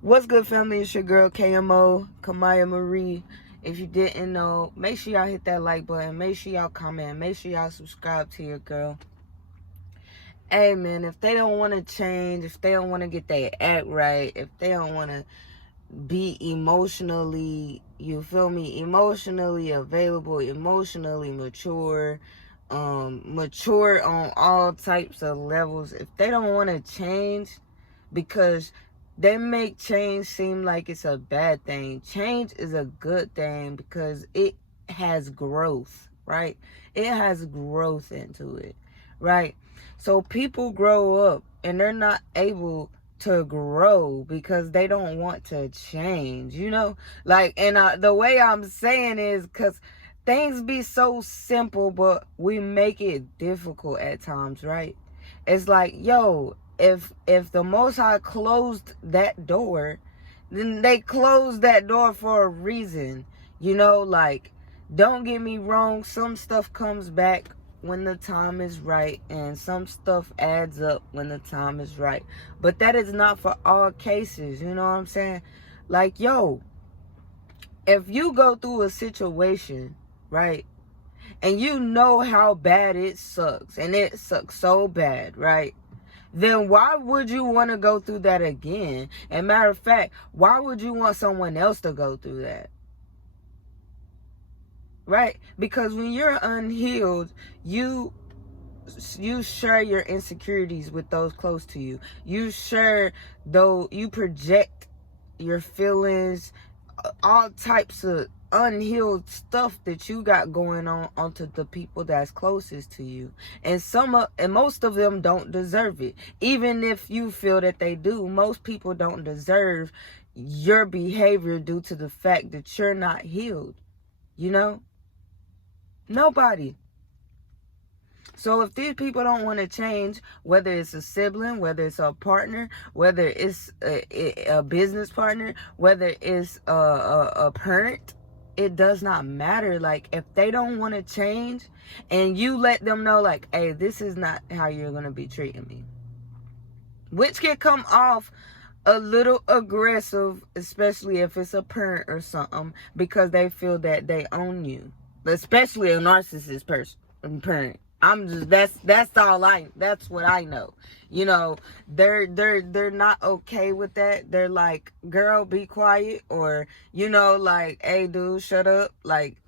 What's good, family? It's your girl KMO, Kamaya Marie. If you didn't know, make sure y'all hit that like button. Make sure y'all comment. Make sure y'all subscribe to your girl. Hey, man, if they don't want to change, if they don't want to get their act right, if they don't want to be emotionally, you feel me, emotionally available, emotionally mature, mature on all types of levels, if they don't want to change, because they make change seem like it's a bad thing. Change is a good thing because it has growth, right? It has growth into it, right? So people grow up and they're not able to grow because they don't want to change, Like, and the way I'm saying is because things be so simple, but we make it difficult at times, right? It's like, yo, if the Most High closed that door, then they closed that door for a reason. Like, don't get me wrong, some stuff comes back when the time is right, and some stuff adds up when the time is right. But that is not for all cases, you know what I'm saying? Like, yo, if you go through a situation, right, and you know how bad it sucks, and it sucks so bad, right? Then why would you want to go through that again? And matter of fact, why would you want someone else to go through that? Right? Because when you're unhealed, you share your insecurities with those close to you. You share, though, you project your feelings, all types of unhealed stuff that you got going on onto the people that's closest to you, and most of them don't deserve it. Even if you feel that they do, most people don't deserve your behavior due to the fact that you're not healed. Nobody. So if these people don't want to change, whether it's a sibling, whether it's a partner, whether it's a business partner, whether it's a parent, it does not matter. Like, if they don't want to change and you let them know, like, hey, this is not how you're going to be treating me, which can come off a little aggressive, especially if it's a parent or something, because they feel that they own you, especially a narcissist parent. I'm just, that's what I know. They're not okay with that. They're like, girl, be quiet, or like, hey, dude, shut up. Like,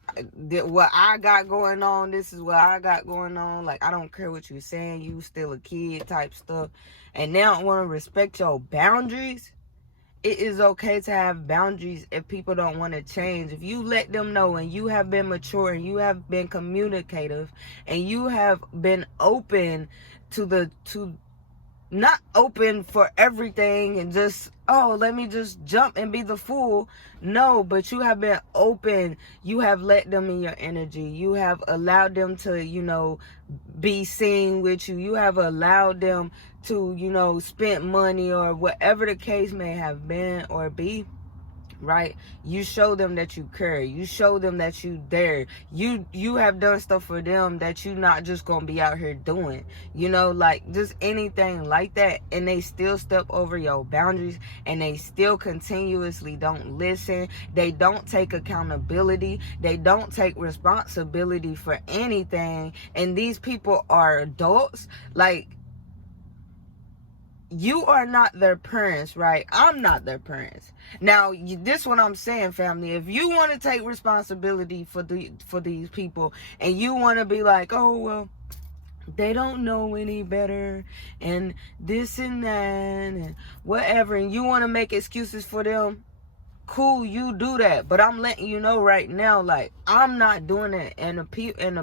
what I got going on, this is what I got going on. Like, I don't care what you're saying, you still a kid type stuff. And they don't want to respect your boundaries. It is okay to have boundaries if people don't want to change. If you let them know, and you have been mature, and you have been communicative, and you have been open to not open for everything and just, oh, let me just jump and be the fool. No, but you have been open. You have let them in your energy. You have allowed them to, be seen with you. You have allowed them to, spend money, or whatever the case may have been or be. Right? You show them that you care. You show them that you there. You have done stuff for them that you not just gonna be out here doing, like just anything like that, and they still step over your boundaries, and they still continuously don't listen. They don't take accountability. They don't take responsibility for anything. And these people are adults. Like, you are not their parents, right? I'm not their parents. Now, this what I'm saying, family. If you want to take responsibility for these people, and you want to be like, oh, well, they don't know any better, and this and that, and whatever, and you want to make excuses for them, cool, you do that. But I'm letting you know right now, like, I'm not doing it. And the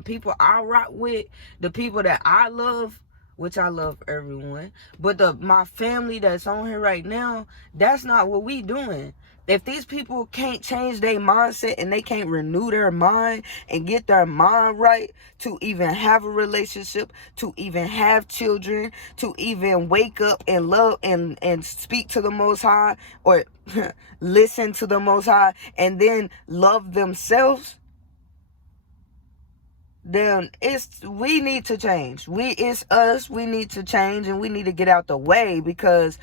people I rock with, the people that I love, which I love everyone, but my family that's on here right now, that's not what we doing. If these people can't change their mindset, and they can't renew their mind and get their mind right to even have a relationship, to even have children, to even wake up and love and speak to the Most High, or listen to the Most High, and then love themselves, then we need to change. It's us. We need to change, and we need to get out the way, because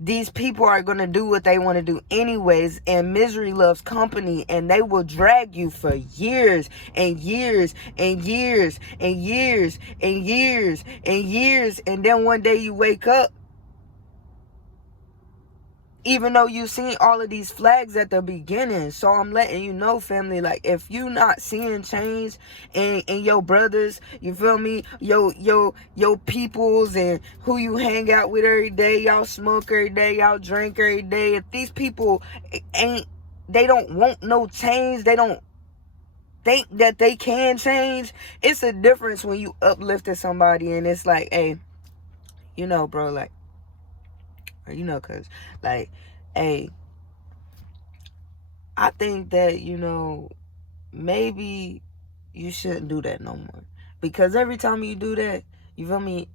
these people are going to do what they want to do anyways, and misery loves company, and they will drag you for years and years and years and years and years and years, and then one day you wake up, even though you seen all of these flags at the beginning. So I'm letting you know, family, like, if you not seeing change in your brothers, you feel me, your peoples, and who you hang out with every day, y'all smoke every day, y'all drink every day, if these people they don't want no change, they don't think that they can change, it's a difference when you uplifted somebody and it's like, hey, bro, like, cause, like, hey, I think that, maybe you shouldn't do that no more. Because every time you do that, you feel me,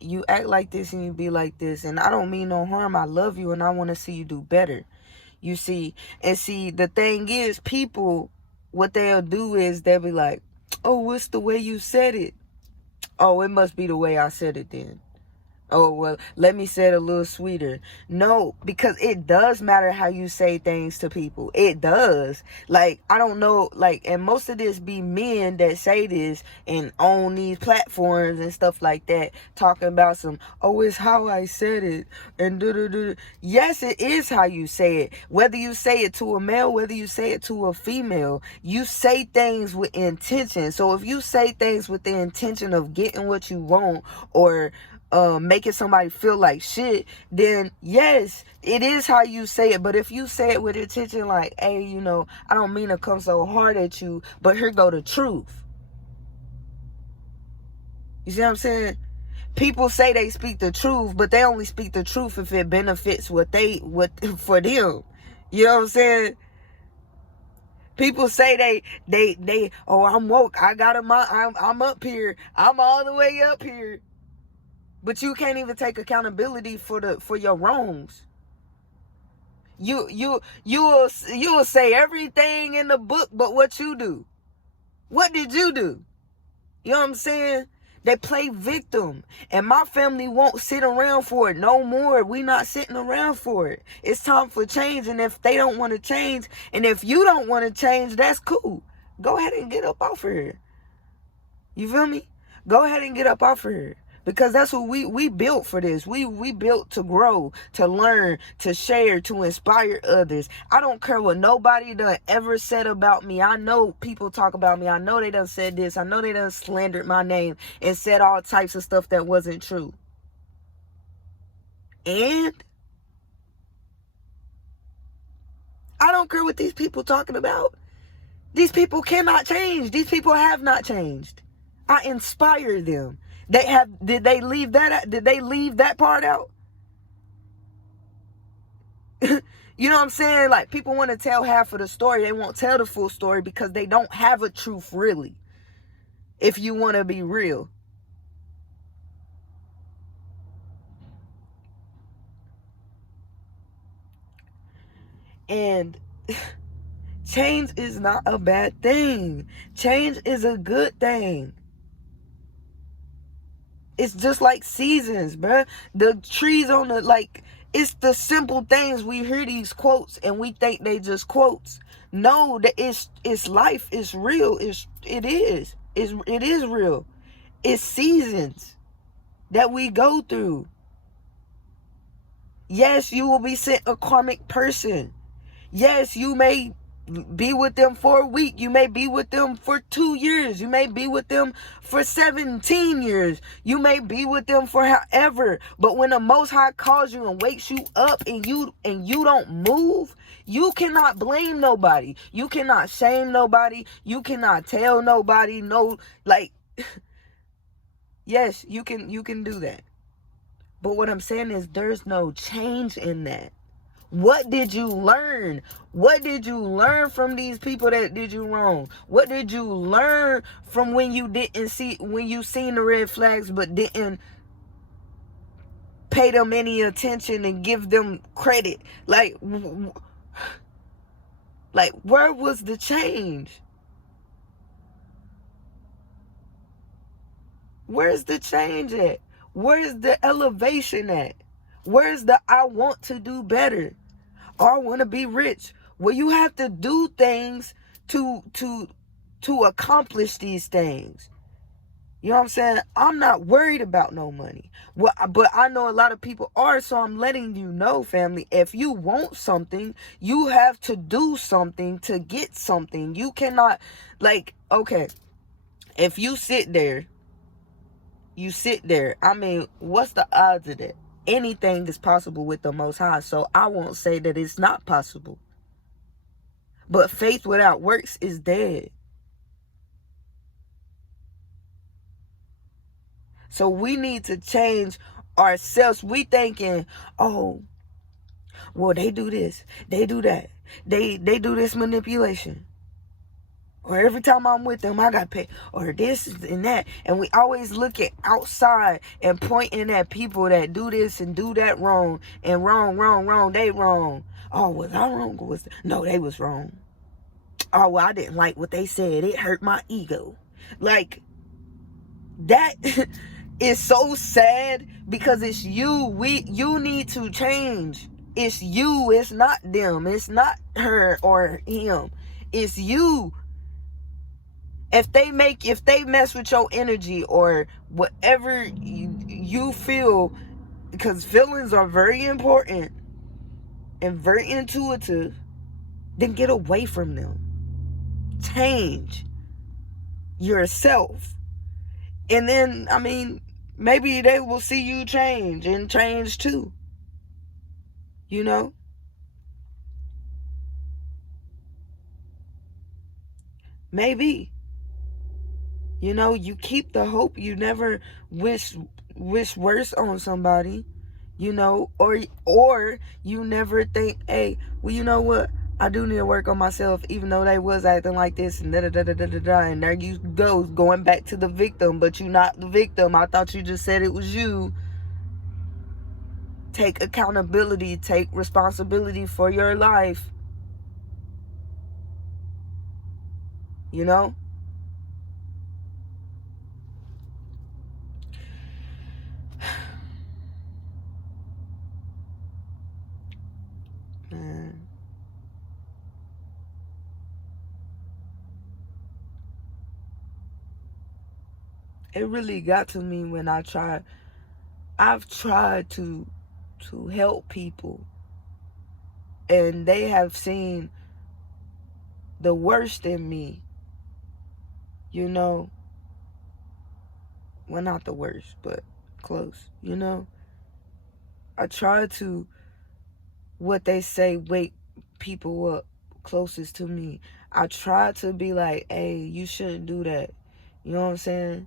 you act like this and you be like this. And I don't mean no harm. I love you and I want to see you do better. You see, and see, the thing is, people, what they'll do is they'll be like, oh, what's the way you said it? Oh, it must be the way I said it then. Oh, well, let me say it a little sweeter. No, because it does matter how you say things to people. It does. Like, I don't know, like, and most of this be men that say this and own these platforms and stuff like that, talking about some, oh, it's how I said it, and do. Yes, it is how you say it. Whether you say it to a male, whether you say it to a female, you say things with intention. So if you say things with the intention of getting what you want, or making somebody feel like shit, then yes, it is how you say it. But if you say it with intention, like, hey, I don't mean to come so hard at you, but here go the truth. You see what I'm saying? People say they speak the truth, but they only speak the truth if it benefits what for them. You know what I'm saying? People say they oh, I'm woke, I'm up here, I'm all the way up here. But you can't even take accountability for your wrongs. You will say everything in the book, but what you do? What did you do? You know what I'm saying? They play victim, and my family won't sit around for it no more. We not sitting around for it. It's time for change, and if they don't want to change, and if you don't want to change, that's cool. Go ahead and get up off of here. You feel me? Go ahead and get up off of here. Because that's what we built for this. We built to grow, to learn, to share, to inspire others. I don't care what nobody done ever said about me. I know people talk about me. I know they done said this. I know they done slandered my name and said all types of stuff that wasn't true. And I don't care what these people talking about. These people cannot change. These people have not changed. I inspire them. Did they leave that part out? You know what I'm saying? Like, people want to tell half of the story. They won't tell the full story because they don't have a truth, really. If you want to be real. And change is not a bad thing. Change is a good thing. It's just like seasons, bruh. The trees on the, like, it's the simple things. We hear these quotes and we think they just quotes. No, that it's life. It's real. It is real. It's seasons that we go through. Yes, you will be sent a karmic person. Yes, you may be with them for a week. You may be with them for 2 years. You may be with them for 17 years. You may be with them for however. But when the Most High calls you and wakes you up and you don't move, you cannot blame nobody. You cannot shame nobody. You cannot tell nobody no, like, yes, you can do that. But what I'm saying is there's no change in that. What did you learn? What did you learn from these people that did you wrong? What did you learn from when you seen the red flags but didn't pay them any attention and give them credit? Like, where was the change? Where's the change at? Where's the elevation at? Where's the I want to do better? Or I want to be rich? Well, you have to do things to accomplish these things. You know what I'm saying? I'm not worried about no money. Well, but I know a lot of people are, so I'm letting you know, family, if you want something, you have to do something to get something. You cannot, like, okay, if you sit there, I mean, what's the odds of that? Anything is possible with the Most High, so I won't say that it's not possible. But faith without works is dead. So we need to change ourselves. We thinking, oh, well, they do this, they do that, they do this manipulation, or every time I'm with them, I got paid, or this and that. And we always looking outside and pointing at people that do this and do that wrong, and wrong, they wrong. Oh, was I wrong? No, they was wrong. Oh, well, I didn't like what they said. It hurt my ego. Like, that is so sad, because it's you. You need to change. It's you. It's not them. It's not her or him. It's you. If they mess with your energy or whatever you feel, because feelings are very important and very intuitive, then get away from them. Change yourself. And then, I mean, maybe they will see you change and change too. You know? Maybe. You know, you keep the hope. You never wish worse on somebody. You know, or you never think, hey, well, you know what? I do need to work on myself, even though they was acting like this and da-da-da-da-da-da. And there you go, going back to the victim, but you're not the victim. I thought you just said it was you. Take accountability, take responsibility for your life. You know? Man. It really got to me when I've tried to help people, and they have seen the worst in me. You know? Well, not the worst, but close. You know? I try to, what they say, wake people up closest to me. I try to be like, hey, you shouldn't do that. You know what I'm saying?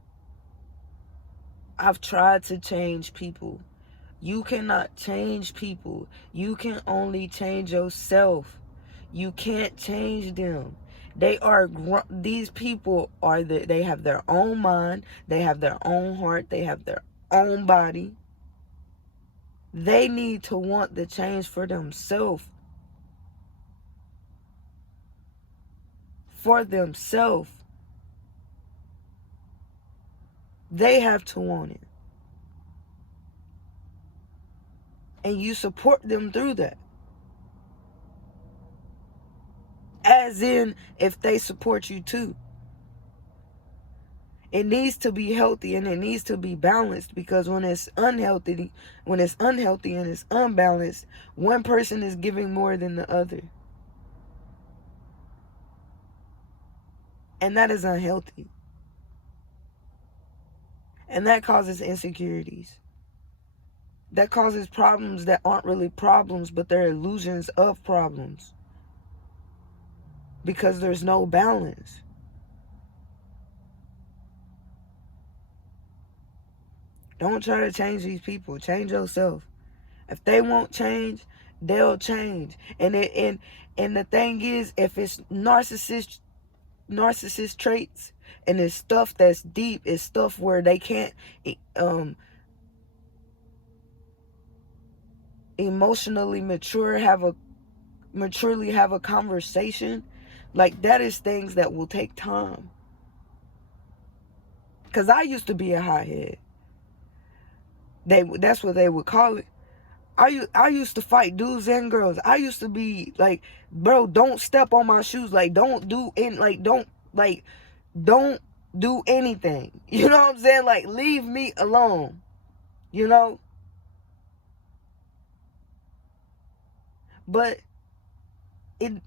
I've tried to change people. You cannot change people. You can only change yourself. You can't change them. These people they have their own mind. They have their own heart. They have their own body. They need to want the change for themselves. For themselves. They have to want it. And you support them through that. As in, if they support you too. It needs to be healthy and it needs to be balanced, because when it's unhealthy and it's unbalanced, one person is giving more than the other. And that is unhealthy. And that causes insecurities. That causes problems that aren't really problems, but they're illusions of problems. Because there's no balance. Don't try to change these people. Change yourself. If they won't change, they'll change. And the thing is, if it's narcissist traits, and it's stuff that's deep, it's stuff where they can't emotionally maturely have a conversation, like, that is things that will take time. Because I used to be a hothead. That's what they would call it. I used to fight dudes and girls. I used to be like, bro, don't step on my shoes. Like, don't do don't do anything. You know what I'm saying? Like, leave me alone. You know? But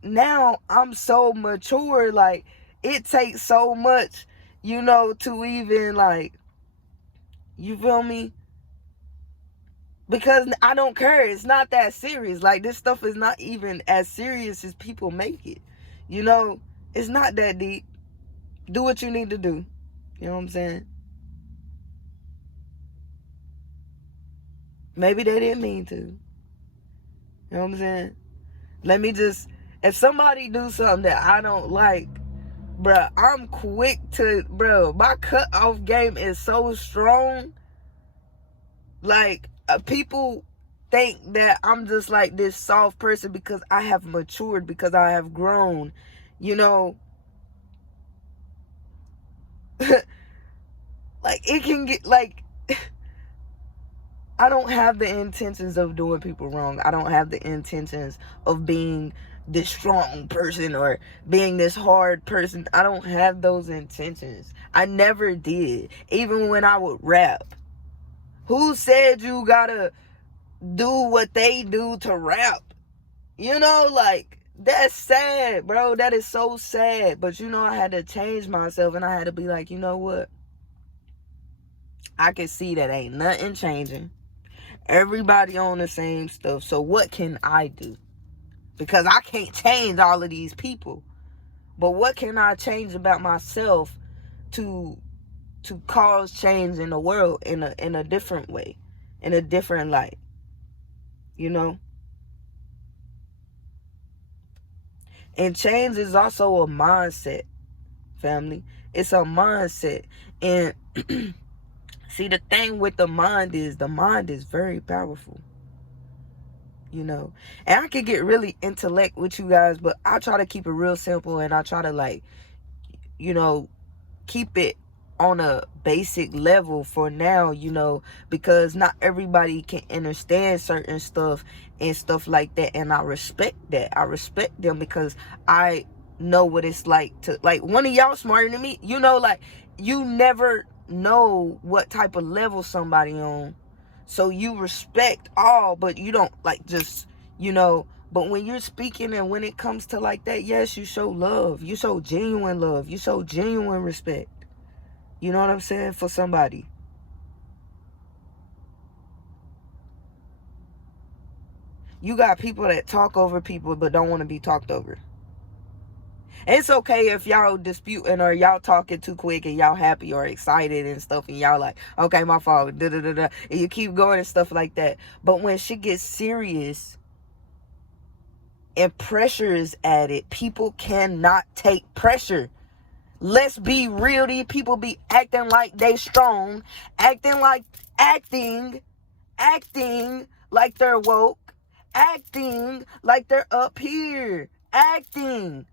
now I'm so mature, like, it takes so much, to even, like, you feel me? Because I don't care. It's not that serious. Like, this stuff is not even as serious as people make it. It's not that deep. Do what you need to do. You know what I'm saying? Maybe they didn't mean to. You know what I'm saying? If somebody do something that I don't like, bruh, I'm quick to, my cutoff game is so strong. Like, people think that I'm just like this soft person because I have matured, because I have grown, like, it can get, like, I don't have the intentions of doing people wrong. I don't have the intentions of being this strong person or being this hard person. I don't have those intentions. I never did. Even when I would rap. Who said you gotta do what they do to rap? Like, that's sad, bro. That is so sad. But I had to change myself, and I had to be like, you know what? I can see that ain't nothing changing. Everybody on the same stuff. So what can I do? Because I can't change all of these people. But what can I change about myself to cause change in the world in a different way, in a different light? And change is also a mindset, family. It's a mindset. And see, the thing with the mind is very powerful. And I can get really intellect with you guys, but I try to keep it real simple, and I try to, like, keep it on a basic level for now, because not everybody can understand certain stuff and stuff like that. And I respect that. I respect them because I know what it's like to, like, one of y'all smarter than me, like, you never know what type of level somebody on. So you respect all, but you don't, like, just, but when you're speaking and when it comes to like that, yes, you show love. You show genuine love. You show genuine respect. You know what I'm saying? For somebody. You got people that talk over people but don't want to be talked over. It's okay if y'all disputing or y'all talking too quick and y'all happy or excited and stuff, and y'all like, okay, my fault, da da da da, and you keep going and stuff like that. But when shit gets serious and pressure is added, people cannot take pressure. Let's be real. These people be acting like they strong, acting like they're woke, acting like they're up here, acting.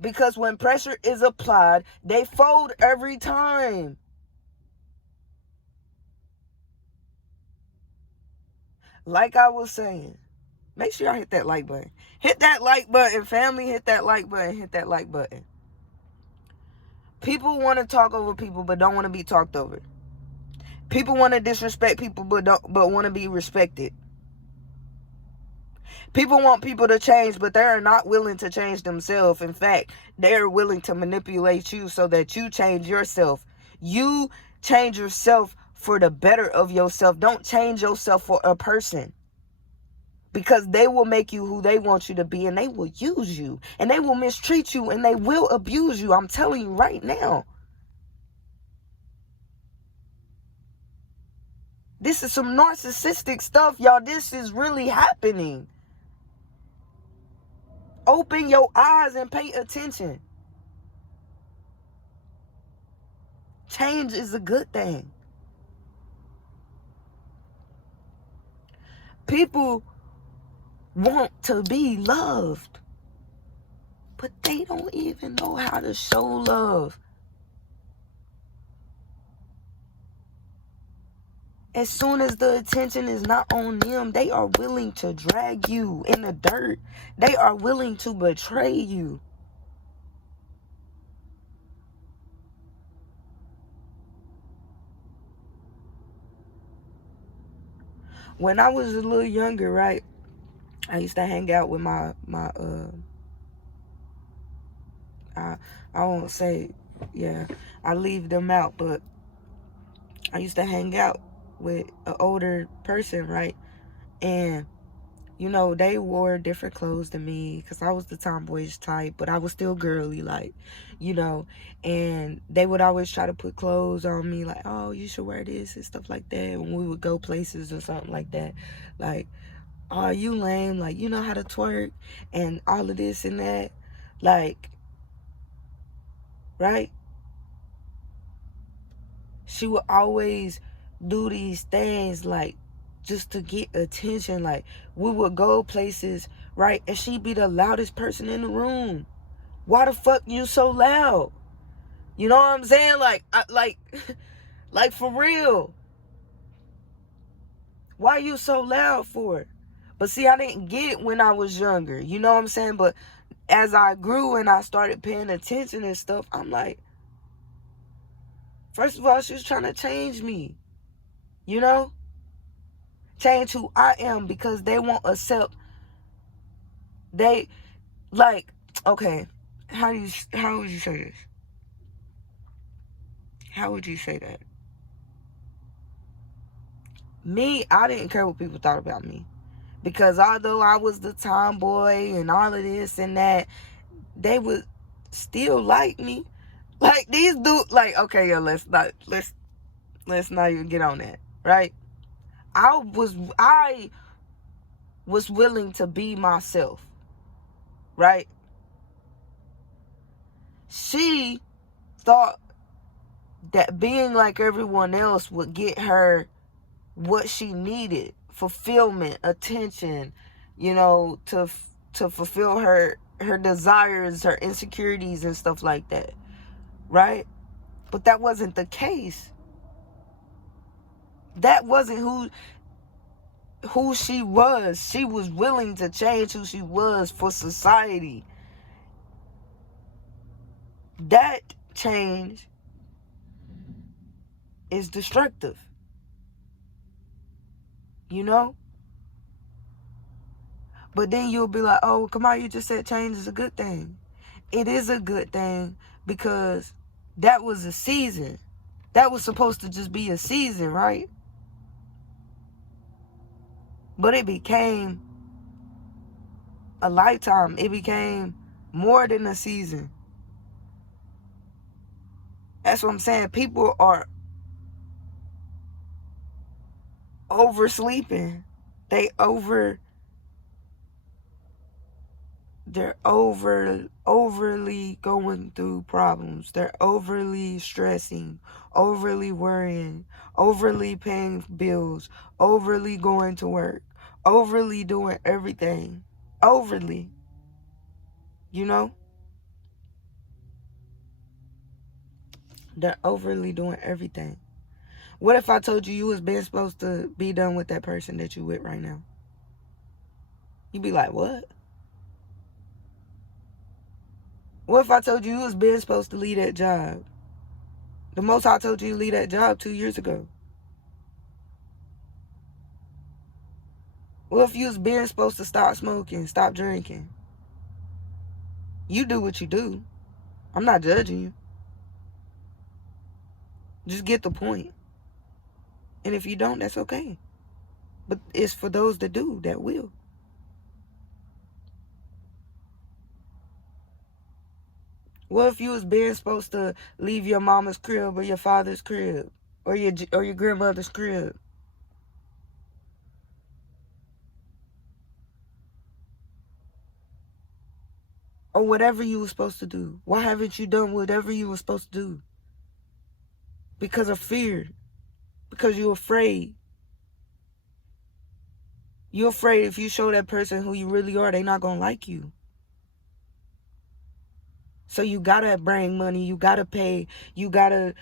Because when pressure is applied, they fold every time. Like I was saying, make sure y'all hit that like button. Hit that like button, family. Hit that like button. Hit that like button. People want to talk over people but don't want to be talked over. People want to disrespect people but want to be respected. People want people to change, but they are not willing to change themselves. In fact, they are willing to manipulate you so that you change yourself. You change yourself for the better of yourself. Don't change yourself for a person. Because they will make you who they want you to be, and they will use you, and they will mistreat you, and they will abuse you. I'm telling you right now. This is some narcissistic stuff, y'all. This is really happening. Open your eyes and pay attention. Change is a good thing. People want to be loved, but they don't even know how to show love. As soon as the attention is not on them, they are willing to drag you in the dirt. They are willing to betray you. When I was a little younger, right, I used to hang out with my I won't say, yeah, I leave them out, but I used to hang out with an older person, right? And, you know, they wore different clothes than me because I was the tomboyish type, but I was still girly, like, you know. And they would always try to put clothes on me, like, oh, you should wear this and stuff like that when we would go places or something like that. Like, oh, you lame, like, you know how to twerk and all of this and that. Like, right? She would always do these things, like, just to get attention. Like, we would go places, right, and she'd be the loudest person in the room. Why the fuck you so loud? You know what I'm saying? Like, like for real. Why you so loud for? But see, I didn't get it when I was younger. You know what I'm saying? But as I grew and I started paying attention and stuff, I'm like, first of all, she was trying to change me. You know? Change who I am because they won't accept. They, like, okay, how would you say this? How would you say that? Me, I didn't care what people thought about me. Because although I was the tomboy and all of this and that, they would still like me. Like these dudes, like, okay, yo, let's not even get on that, right? I was willing to be myself, right? She thought that being like everyone else would get her what she needed, fulfillment, attention, you know, to fulfill her desires, her insecurities and stuff like that, right? But that wasn't the case. That wasn't who she was. She was willing to change who she was for society. That change is destructive. You know? But then you'll be like, oh, come on, you just said change is a good thing. It is a good thing because that was a season. That was supposed to just be a season, right? But it became a lifetime. It became more than a season. That's what I'm saying. People are oversleeping. They're overly going through problems. They're overly stressing, overly worrying, overly paying bills, overly going to work, overly doing everything. Overly. You know? They're overly doing everything. What if I told you was been supposed to be done with that person that you with right now? You'd be like, what? What if I told you was been supposed to leave that job? The most I told you to leave that job 2 years ago. What if you was been supposed to stop smoking, stop drinking? You do what you do. I'm not judging you. Just get the point. And if you don't, that's okay. But it's for those that do, that will. What if you was being supposed to leave your mama's crib or your father's crib or your grandmother's crib? Or whatever you were supposed to do? Why haven't you done whatever you were supposed to do? Because of fear. Because you're afraid. You're afraid if you show that person who you really are, they're not going to like you. So you got to bring money. You got to pay. You got to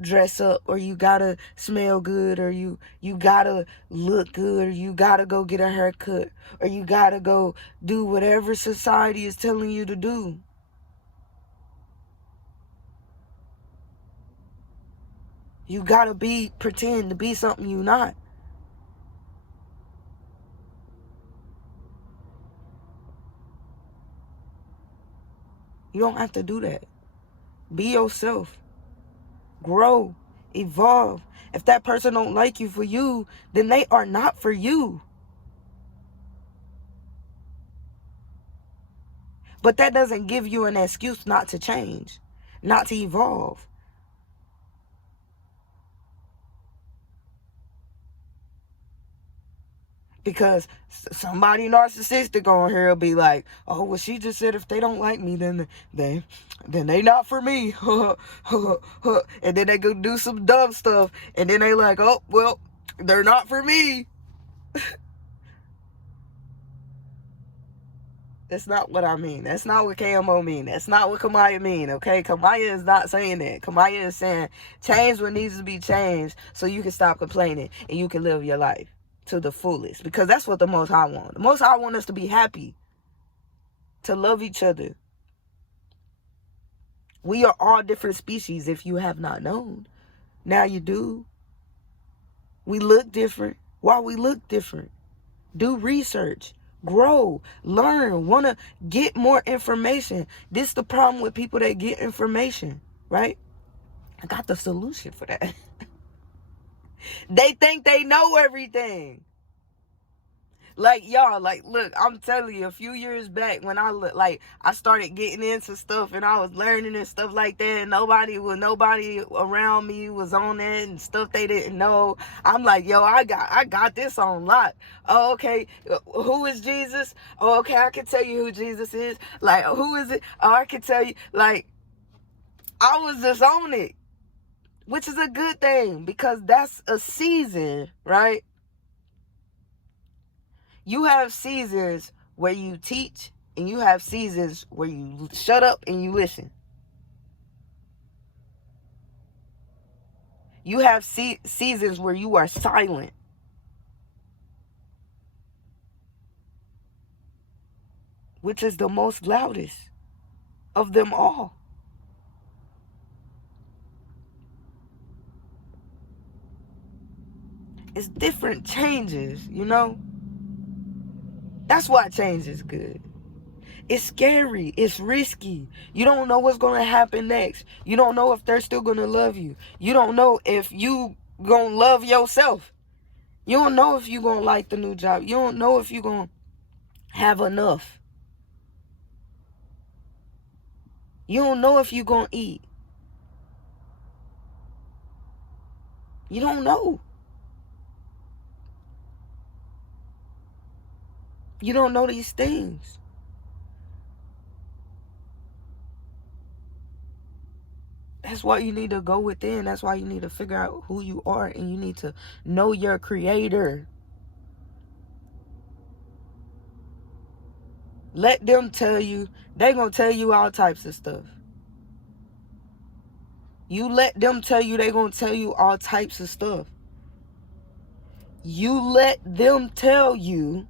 dress up, or you gotta smell good, or you gotta look good, or you gotta go get a haircut, or you gotta go do whatever society is telling you to do. You gotta pretend to be something you're not. You don't have to do that. Be yourself. Grow. Evolve. If that person don't like you for you, then they are not for you. But that doesn't give you an excuse not to change, not to evolve. Because somebody narcissistic on here will be like, oh, well, she just said if they don't like me, then they not for me. And then they go do some dumb stuff. And then they like, oh, well, they're not for me. That's not what I mean. That's not what KMO mean. That's not what Kamaya mean, okay? Kamaya is not saying that. Kamaya is saying change what needs to be changed so you can stop complaining and you can live your life to the fullest. Because that's what the Most High wants. The Most High wants us to be happy, to love each other. We are all different species if you have not known. Now you do. We look different. Why we look different? Do research. Grow, learn, want to get more information. This is the problem with people that get information, right? I got the solution for that. They think they know everything. Like, y'all, like, look, I'm telling you, a few years back when I started getting into stuff and I was learning and stuff like that, and nobody around me was on that and stuff they didn't know. I'm like, yo, I got this on lock. Oh, okay, who is Jesus? Oh, okay, I can tell you who Jesus is. Like, who is it? Oh, I can tell you. Like, I was just on it, which is a good thing because that's a season, right? You have seasons where you teach, and you have seasons where you shut up and you listen. You have seasons where you are silent. Which is the most loudest of them all. It's different changes, That's why change is good. It's scary. It's risky. You don't know what's going to happen next. You don't know if they're still going to love you. You don't know if you going to love yourself. You don't know if you going to like the new job. You don't know if you going to have enough. You don't know if you going to eat. You don't know. You don't know these things. That's why you need to go within. That's why you need to figure out who you are, and you need to know your creator. Let them tell you. They're going to tell you all types of stuff. You let them tell you they're going to tell you all types of stuff. You let them tell you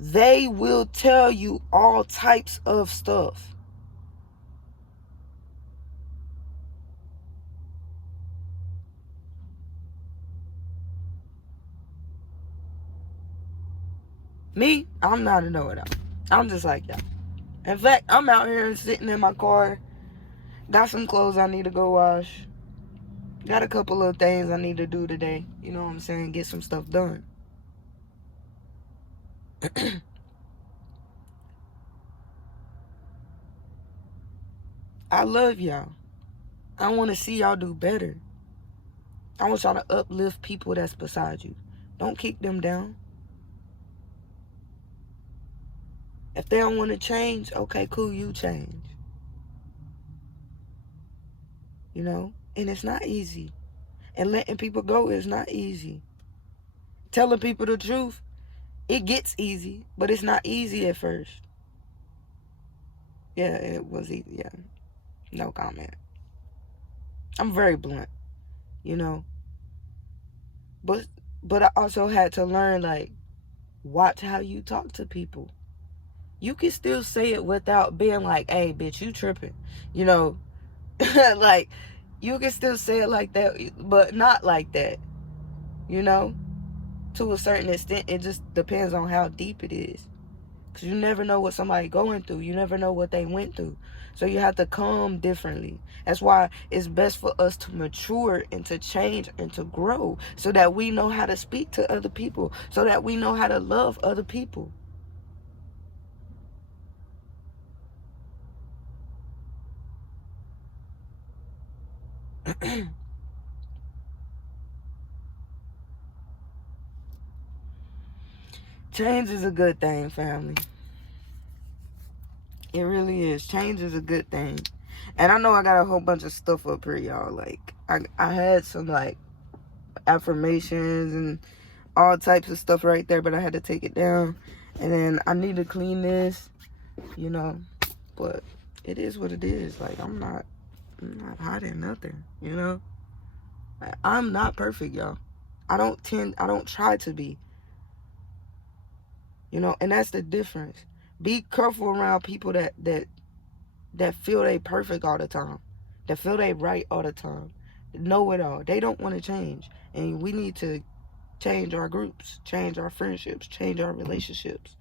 they will tell you all types of stuff. Me, I'm not a know-it-all. I'm just like y'all. In fact, I'm out here sitting in my car. Got some clothes I need to go wash. Got a couple of things I need to do today. You know what I'm saying? Get some stuff done. I love y'all. I want to see y'all do better. I want y'all to uplift people that's beside you. Don't kick them down. If they don't want to change, okay, cool, you change. And it's not easy. And letting people go is not easy. Telling people the truth, it gets easy, but it's not easy at first. Yeah, it was easy. Yeah, no comment. I'm very blunt, you know. But I also had to learn, like, watch how you talk to people. You can still say it without being like, hey, bitch, you tripping. You know, like, you can still say it like that, but not like that, you know? To a certain extent, it just depends on how deep it is. Because you never know what somebody going through. You never know what they went through. So you have to come differently. That's why it's best for us to mature and to change and to grow so that we know how to speak to other people, so that we know how to love other people. Change is a good thing, family. It really is. Change is a good thing. And I know I got a whole bunch of stuff up here, y'all. Like, I had some, like, affirmations and all types of stuff right there, but I had to take it down. And then I need to clean this, you know. But it is what it is. Like, I'm not hiding nothing, you know. Like, I'm not perfect, y'all. I don't try to be. You know, and that's the difference. Be careful around people that feel they perfect all the time, that feel they right all the time, know it all. They don't want to change, and we need to change our groups, change our friendships, change our relationships.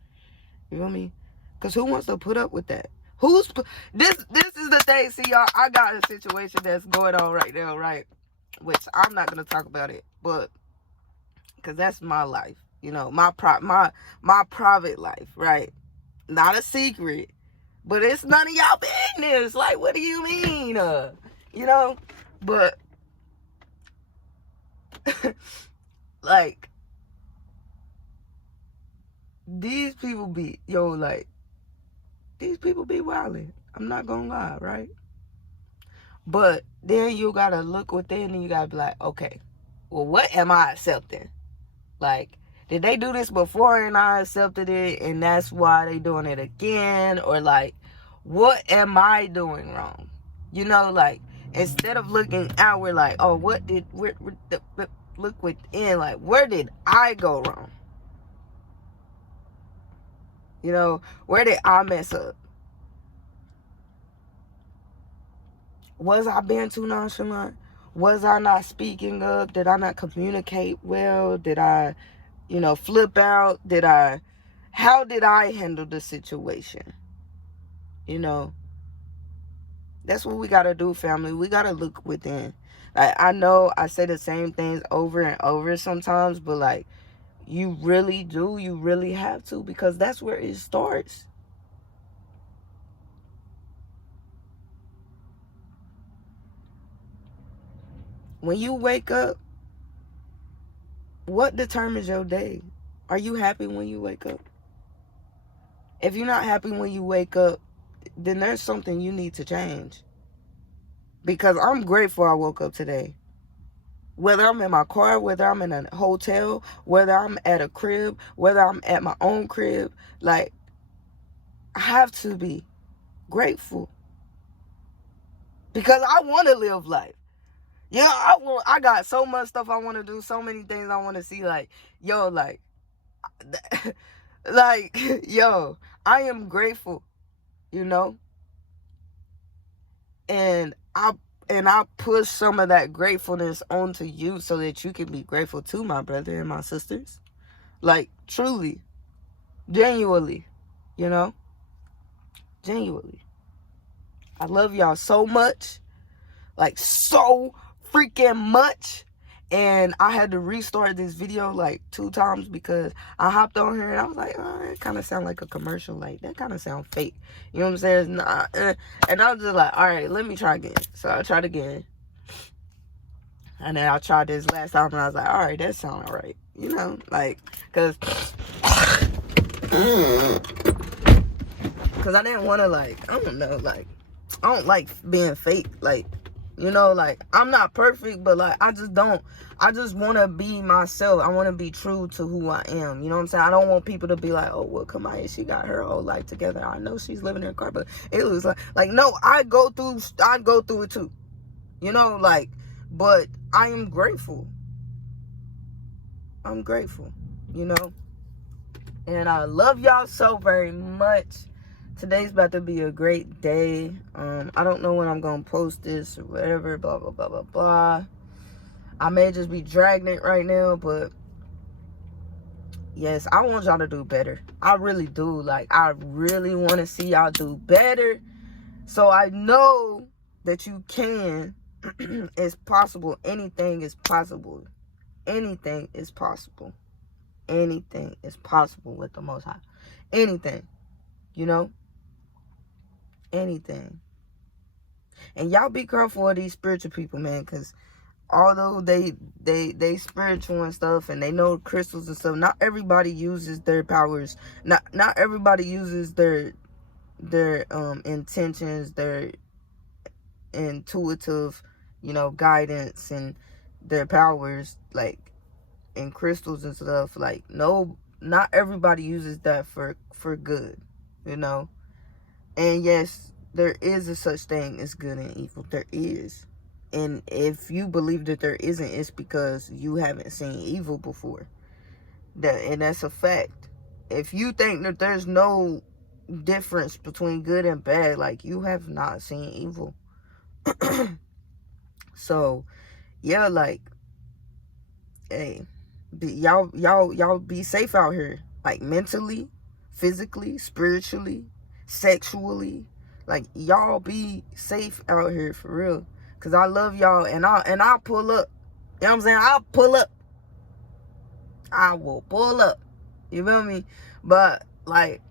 You feel me? Because who wants to put up with that? This is the thing. See, y'all, I got a situation that's going on right now, right? Which I'm not gonna talk about it, but because that's my life, you know, my private life, right? Not a secret, but it's none of y'all business. Like, what do you mean? You know? But, like, these people be wilding. I'm not gonna lie, right? But then you gotta look within and you gotta be like, okay, well, what am I accepting? Like, did they do this before and I accepted it and that's why they doing it again? Or, like, what am I doing wrong? You know, like, instead of looking outward, like, oh, look within, like, where did I go wrong? You know, where did I mess up? Was I being too nonchalant? Was I not speaking up? Did I not communicate well? Did I, flip out? How did I handle the situation? You know, that's what we got to do, family. We got to look within. Like, I know I say the same things over and over sometimes, but, like, you really do. You really have to, because that's where it starts. When you wake up, what determines your day? Are you happy when you wake up? If you're not happy when you wake up, then there's something you need to change. Because I'm grateful I woke up today. Whether I'm in my car, whether I'm in a hotel, whether I'm at a crib, whether I'm at my own crib, like, I have to be grateful. Because I want to live life. Yeah, I got so much stuff I want to do, so many things I want to see. Like, yo, like, like, yo, I am grateful, you know? And I push some of that gratefulness onto you so that you can be grateful too, my brother and my sisters. Like, truly, genuinely, you know? Genuinely. I love y'all so much. Like, so freaking much. And I had to restart this video like 2 times because I hopped on here and I was like, oh, it kind of sound like a commercial. Like, that kind of sound fake. You know what I'm saying? It's not, and I was just like, all right, let me try again. So I tried again. And then I tried this last time and I was like, all right, that sound all right. You know, like, because I didn't want to, like, I don't know, like, I don't like being fake. Like, you know, like, I'm not perfect, but, like, I just want to be myself. I want to be true to who I am. You know what I'm saying? I don't want people to be like, oh, well, Kamaya, she got her whole life together. I know she's living in her car, but it was like, no, I go through it too. You know, like, but I am grateful. I'm grateful, you know. And I love y'all so very much. Today's about to be a great day. I don't know when I'm going to post this or whatever, blah, blah, blah, blah, blah. I may just be dragging it right now, but yes, I want y'all to do better. I really do. Like, I really want to see y'all do better. So I know that you can. It's possible. Anything is possible. Anything is possible. Anything is possible with the Most High. Anything. You know? Anything. And y'all be careful of these spiritual people, man, because although they spiritual and stuff, and they know crystals and stuff, not everybody uses their powers. Not everybody uses their intentions, their intuitive, you know, guidance and their powers, like in crystals and stuff. Like, no, not everybody uses that for good, you know. And yes, there is a such thing as good and evil. There is. And if you believe that there isn't, it's because you haven't seen evil before. And that's a fact. If you think that there's no difference between good and bad, like, you have not seen evil. So, yeah, like, hey, y'all be safe out here. Like, mentally, physically, spiritually, sexually. Like, y'all be safe out here for real. Cause I love y'all, and I'll pull up. You know what I'm saying? I'll pull up. I will pull up. You feel me? But, like,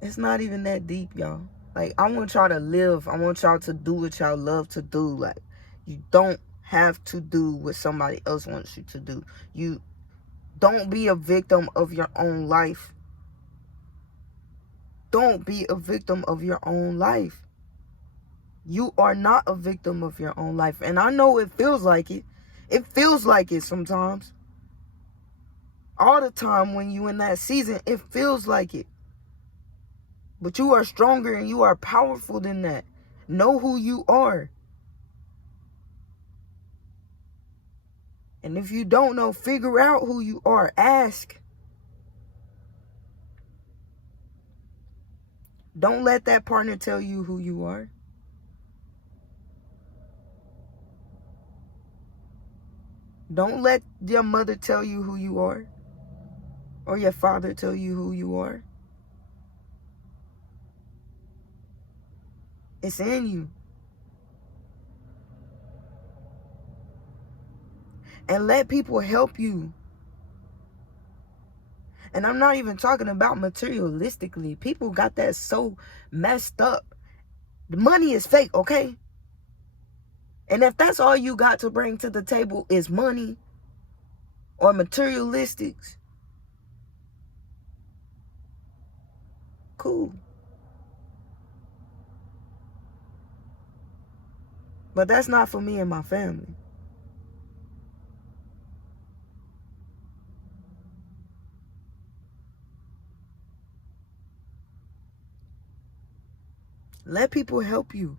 it's not even that deep, y'all. Like, I want y'all to live. I want y'all to do what y'all love to do. Like, you don't have to do what somebody else wants you to do. You don't be a victim of your own life. Don't be a victim of your own life. You are not a victim of your own life. And I know it feels like it. It feels like it sometimes. All the time when you in that season, it feels like it. But you are stronger and you are powerful than that. Know who you are. And if you don't know, figure out who you are. Ask. Don't let that partner tell you who you are. Don't let your mother tell you who you are. Or your father tell you who you are. It's in you. And let people help you. And I'm not even talking about materialistically. People got that so messed up. The money is fake, okay? And if that's all you got to bring to the table is money or materialistics, cool. But that's not for me and my family. Let people help you.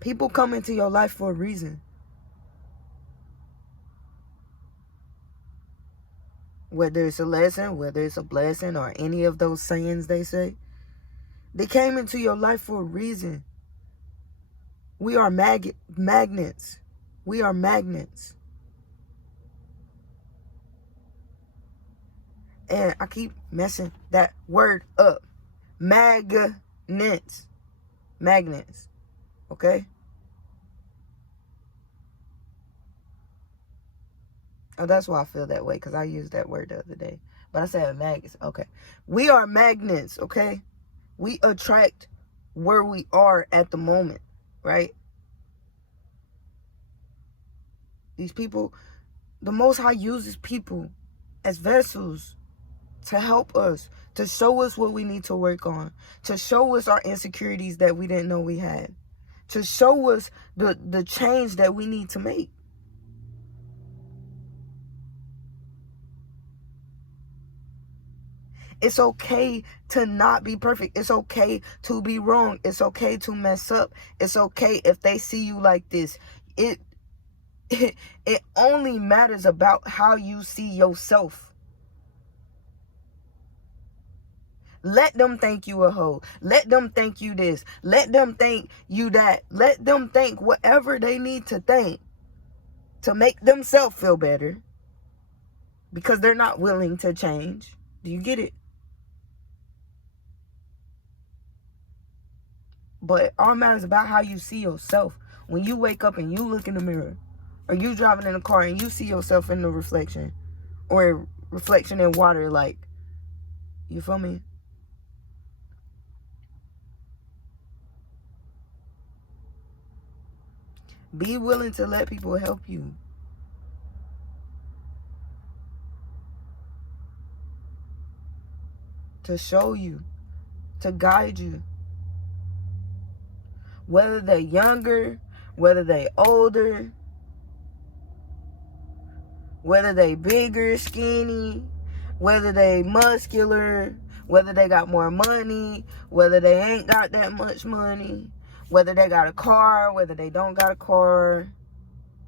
People come into your life for a reason. Whether it's a lesson, whether it's a blessing, or any of those sayings they say. They came into your life for a reason. We are magnets. We are magnets. And I keep messing that word up. Magnets. Magnets. Okay? Oh, that's why I feel that way, because I used that word the other day. But I said magnets. Okay. We are magnets, okay? We attract where we are at the moment, right? These people, the Most High uses people as vessels to help us, to show us what we need to work on, to show us our insecurities that we didn't know we had, to show us the change that we need to make. It's okay to not be perfect. It's okay to be wrong. It's okay to mess up. It's okay if they see you like this. It it only matters about how you see yourself. Let them think you a hoe. Let them think you this. Let them think you that. Let them think whatever they need to think to make themselves feel better, because they're not willing to change. Do you get it? But it all matters about how you see yourself. When you wake up and you look in the mirror, or you driving in a car and you see yourself in the reflection, or reflection in water, like, you feel me? Be willing to let people help you. To show you. To guide you. Whether they're younger, whether they older, whether they bigger, skinny, whether they muscular, whether they got more money, whether they ain't got that much money, whether they got a car, whether they don't got a car,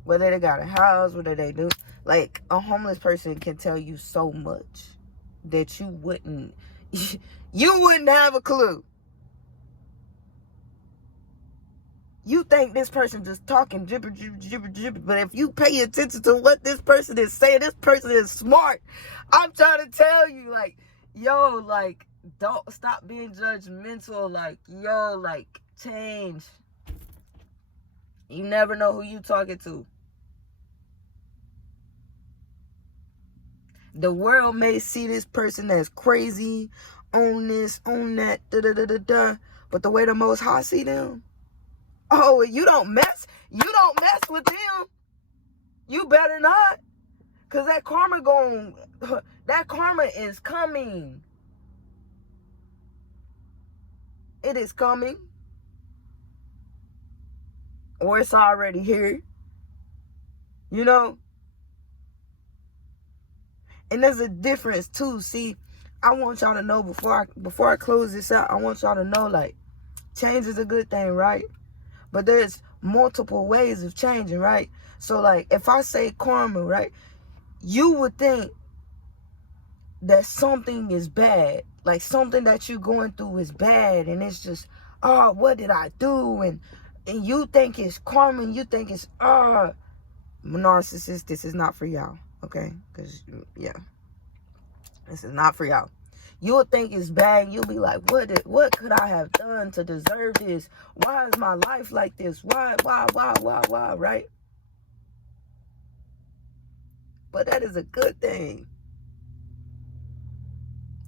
whether they got a house, whether they do. Like, a homeless person can tell you so much that you wouldn't have a clue. You think this person just talking gibber, but if you pay attention to what this person is saying, this person is smart. I'm trying to tell you, like, yo, like, don't stop being judgmental. Like, yo, like, change. You never know who you talking to. The world may see this person as crazy, on this, on that, but the way the Most High see them, oh, you don't mess with them. You better not. Cause that karma is coming. It is coming. Or it's already here. You know? And there's a difference too. See, I want y'all to know before I close this out, I want y'all to know, like, change is a good thing, right? But there's multiple ways of changing, right? So, like, if I say karma, right, you would think that something is bad. Like, something that you're going through is bad. And it's just, oh, what did I do? And you think it's karma. And you think it's, narcissist. This is not for y'all. Okay? Because, yeah. This is not for y'all. You'll think it's bad. You'll be like, what could I have done to deserve this? Why is my life like this? Why, right? But that is a good thing.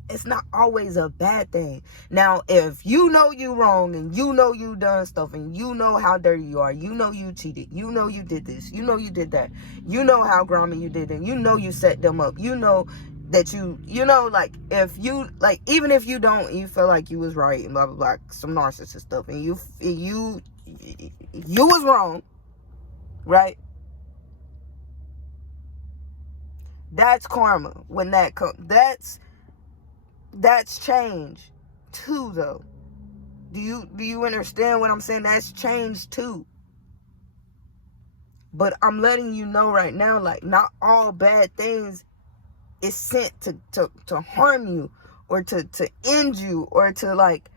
It's not always a bad thing. Now, if you know you wrong, and you know you done stuff, and you know how dirty you are, you know you cheated, you know you did this, you know you did that, you know how grimy you did it, you know you set them up, you know that you know, like, if you, like, even if you don't, you feel like you was right, and blah blah blah, some narcissist stuff, and you was wrong, right? That's karma. When that comes, that's change too, though. Do you understand what I'm saying? That's change too. But I'm letting you know right now, like, not all bad things is sent to harm you, or to end you, or to, like,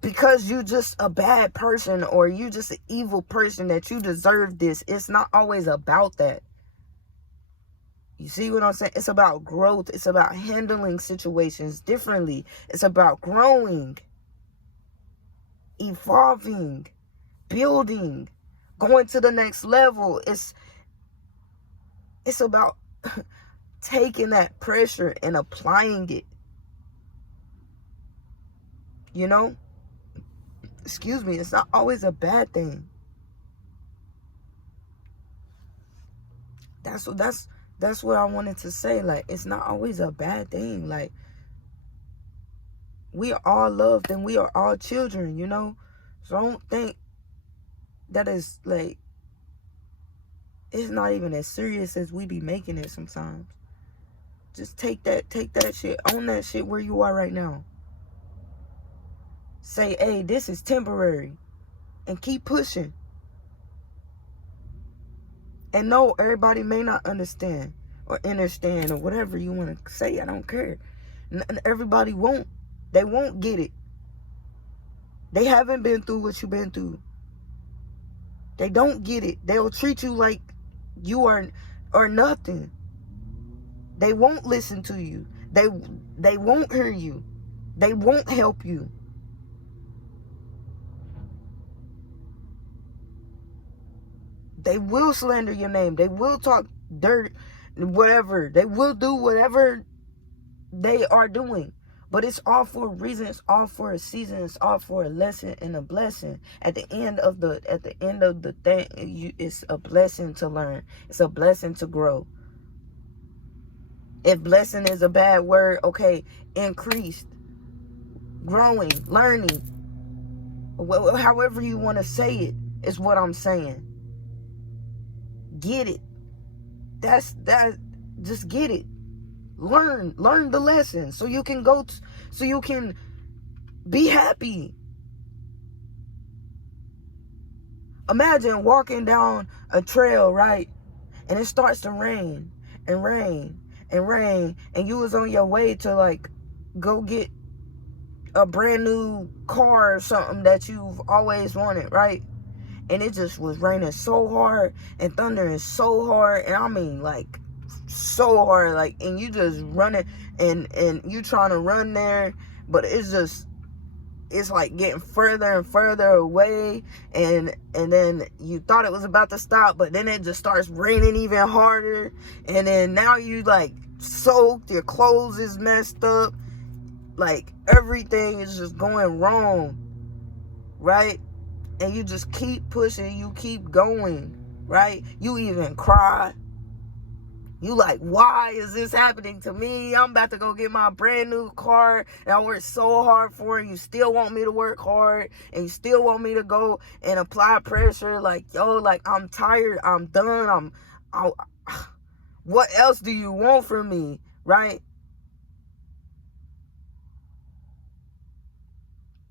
because you just a bad person, or you just an evil person, that you deserve this. It's not always about that. You see what I'm saying? It's about growth. It's about handling situations differently. It's about growing, evolving, building, going to the next level. It's about taking that pressure and applying it. You know? Excuse me. It's not always a bad thing. That's what I wanted to say. Like, it's not always a bad thing. Like, we are all loved, and we are all children, you know? So I don't think that is, like, it's not even as serious as we be making it sometimes. Just take that shit. Own that shit where you are right now. Say, hey, this is temporary. And keep pushing. And no, everybody may not understand or understand or whatever you want to say. I don't care. Everybody won't. They won't get it. They haven't been through what you've been through. They don't get it. They'll treat you like you are nothing. They won't listen to you. They won't hear you. They won't help you. They will slander your name. They will talk dirt, whatever. They will do whatever they are doing. But it's all for a reason. It's all for a season. It's all for a lesson and a blessing. At the end of the thing, it's a blessing to learn. It's a blessing to grow. If blessing is a bad word, okay, increased, growing, learning, however you want to say it, is what I'm saying. Get it. Just get it. Learn the lesson so you can so you can be happy. Imagine walking down a trail, right? And it starts to rain and rain and rain, and you was on your way to like go get a brand new car or something that you've always wanted, right? And it just was raining so hard and thundering so hard, and I mean like so hard, like, and you just running and you trying to run there, but it's like getting further and further away, and then you thought it was about to stop, but then it just starts raining even harder, and then now you like soaked, your clothes is messed up, like everything is just going wrong, right? And you just keep pushing, you keep going, right? You even cry. You like, why is this happening to me? I'm about to go get my brand new car and I worked so hard for it. You still want me to work hard and you still want me to go and apply pressure. Like, yo, like, I'm tired. I'm done. What else do you want from me, right?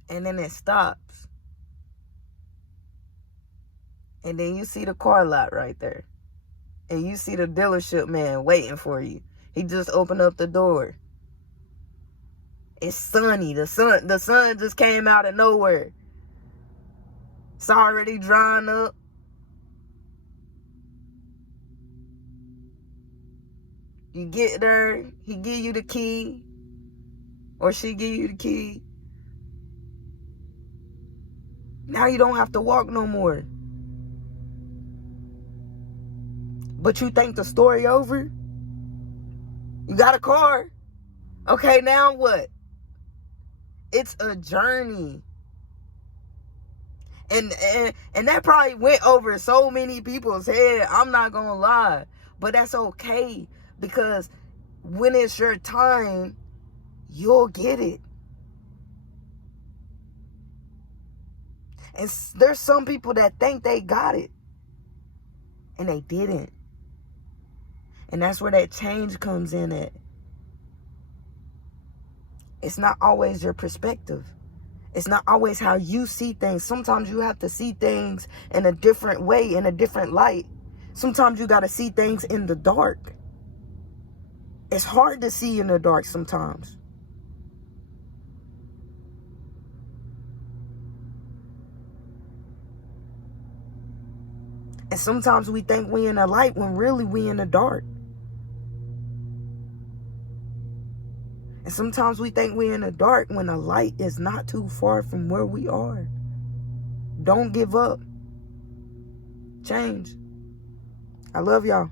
And then it stops. And then you see the car lot right there. And you see the dealership man waiting for you. He just opened up the door. It's sunny. The sun just came out of nowhere. It's already drying up. You get there, he give you the key. Or she give you the key. Now you don't have to walk no more. But you think the story over? You got a car. Okay, now what? It's a journey. And that probably went over so many people's head. I'm not gonna lie. But that's okay. Because when it's your time, you'll get it. And there's some people that think they got it. And they didn't. And that's where that change comes in at. It's not always your perspective. It's not always how you see things. Sometimes you have to see things in a different way, in a different light. Sometimes you got to see things in the dark. It's hard to see in the dark sometimes. And sometimes we think we in the light when really we in the dark. And sometimes we think we're in the dark when the light is not too far from where we are. Don't give up. Change. I love y'all.